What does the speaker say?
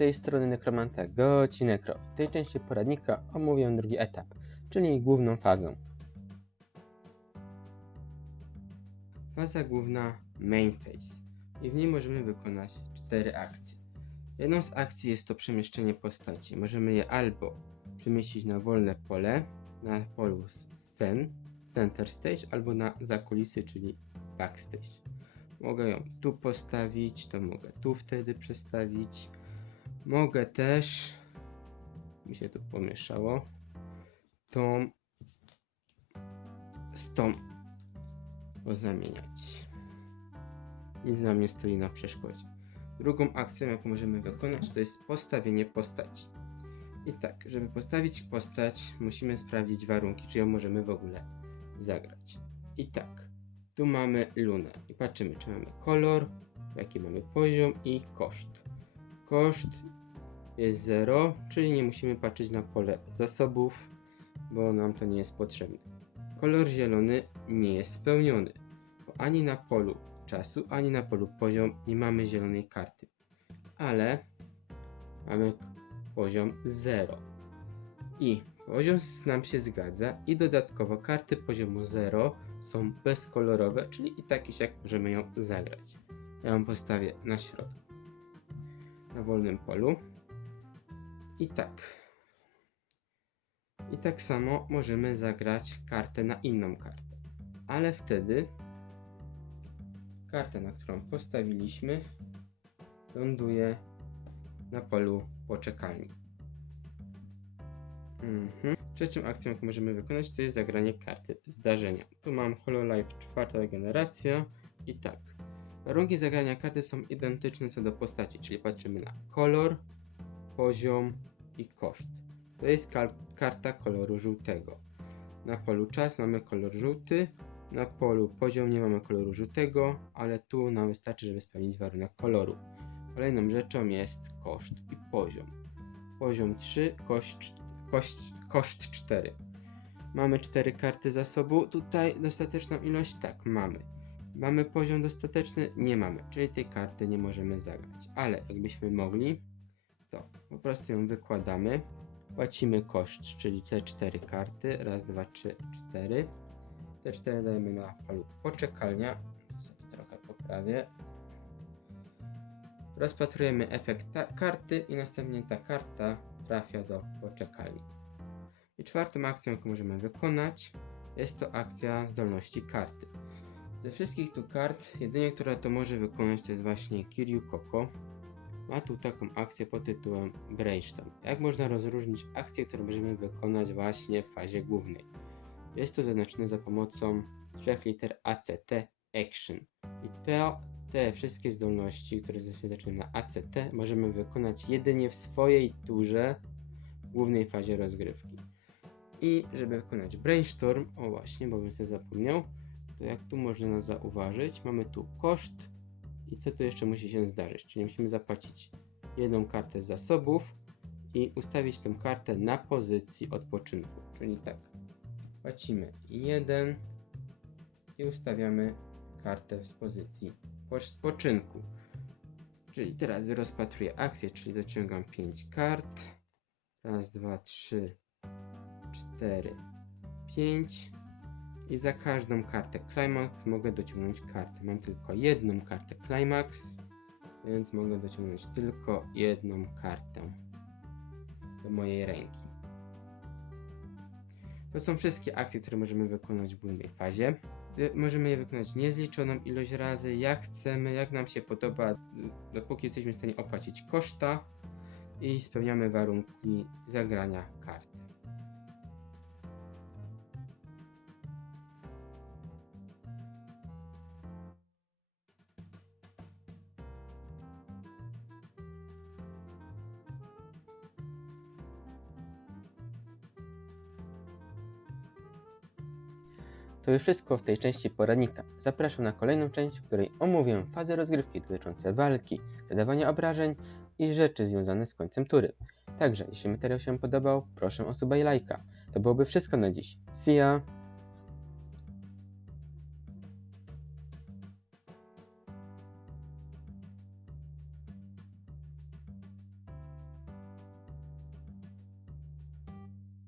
tej strony Nekromanta Gocinekro. W tej części poradnika omówię drugi etap, czyli główną fazę. Faza główna Main Phase i w niej możemy wykonać 4 akcje. Jedną z akcji jest to przemieszczenie postaci. Możemy je albo przemieścić na wolne pole, na polu scen, Center Stage, albo na zakulisy, czyli Backstage. Mogę ją tu postawić, to mogę tu wtedy przestawić. Mogę też, mi się tu pomieszało, tą z tą pozamieniać. Nic nam nie stoi na przeszkodzie. Drugą akcją, jaką możemy wykonać, to jest postawienie postaci. I tak, żeby postawić postać, musimy sprawdzić warunki, czy ją możemy w ogóle zagrać. I tak, tu mamy Lunę i patrzymy, czy mamy kolor, jaki mamy poziom i koszt. Koszt jest 0, czyli nie musimy patrzeć na pole zasobów, bo nam to nie jest potrzebne. Kolor zielony nie jest spełniony, bo ani na polu czasu, ani na polu poziom nie mamy zielonej karty. Ale mamy poziom 0. I poziom nam się zgadza i dodatkowo karty poziomu 0 są bezkolorowe, czyli i tak i siak możemy ją zagrać. Ja ją postawię na środku, na wolnym polu. I tak samo możemy zagrać kartę na inną kartę. Ale wtedy kartę, na którą postawiliśmy, ląduje na polu poczekalni. Trzecią akcją, jaką możemy wykonać, to jest zagranie karty zdarzenia. Tu mam Hololive 4. generacja i tak. Warunki zagrania karty są identyczne co do postaci, czyli patrzymy na kolor, poziom i koszt. To jest karta koloru żółtego. Na polu czas mamy kolor żółty, na polu poziom nie mamy koloru żółtego, ale tu nam wystarczy, żeby spełnić warunek koloru. Kolejną rzeczą jest koszt i poziom. Poziom 3, koszt 4. Mamy 4 karty zasobu. Tutaj dostateczną ilość? Tak, mamy. Mamy poziom dostateczny? Nie mamy, czyli tej karty nie możemy zagrać. Ale jakbyśmy mogli, to po prostu ją wykładamy. Płacimy koszt, czyli te 4 karty. Raz, 2, 3, 4. Te 4 dajemy na polu poczekalnia. Sobie trochę poprawię. Rozpatrujemy efekt karty i następnie ta karta trafia do poczekalni. I czwartą akcją, jaką możemy wykonać, jest to akcja zdolności karty. Ze wszystkich tu kart, jedynie która to może wykonać, to jest właśnie Kiryu Koko. Ma tu taką akcję pod tytułem Brainstorm. Jak można rozróżnić akcje, które możemy wykonać właśnie w fazie głównej? Jest to zaznaczone za pomocą 3 liter ACT Action. I te wszystkie zdolności, które się zaczynają na ACT, możemy wykonać jedynie w swojej turze w głównej fazie rozgrywki. I żeby wykonać Brainstorm, o właśnie, bo bym sobie zapomniał, to jak tu można zauważyć, mamy tu koszt i co tu jeszcze musi się zdarzyć, czyli musimy zapłacić jedną kartę z zasobów i ustawić tę kartę na pozycji odpoczynku, czyli tak, płacimy 1 i ustawiamy kartę z pozycji spoczynku. Czyli teraz rozpatruję akcję, czyli dociągam 5 kart. Raz, 2, 3, 4, 5. I za każdą kartę Climax mogę dociągnąć kartę. Mam tylko jedną kartę Climax, więc mogę dociągnąć tylko jedną kartę do mojej ręki. To są wszystkie akcje, które możemy wykonać w głównej fazie. Możemy je wykonać niezliczoną ilość razy, jak chcemy, jak nam się podoba, dopóki jesteśmy w stanie opłacić koszta i spełniamy warunki zagrania karty. To już wszystko w tej części poradnika. Zapraszam na kolejną część, w której omówię fazę rozgrywki dotyczące walki, zadawania obrażeń i rzeczy związane z końcem tury. Także, jeśli materiał się podobał, proszę o suba i lajka. To byłoby wszystko na dziś. See ya!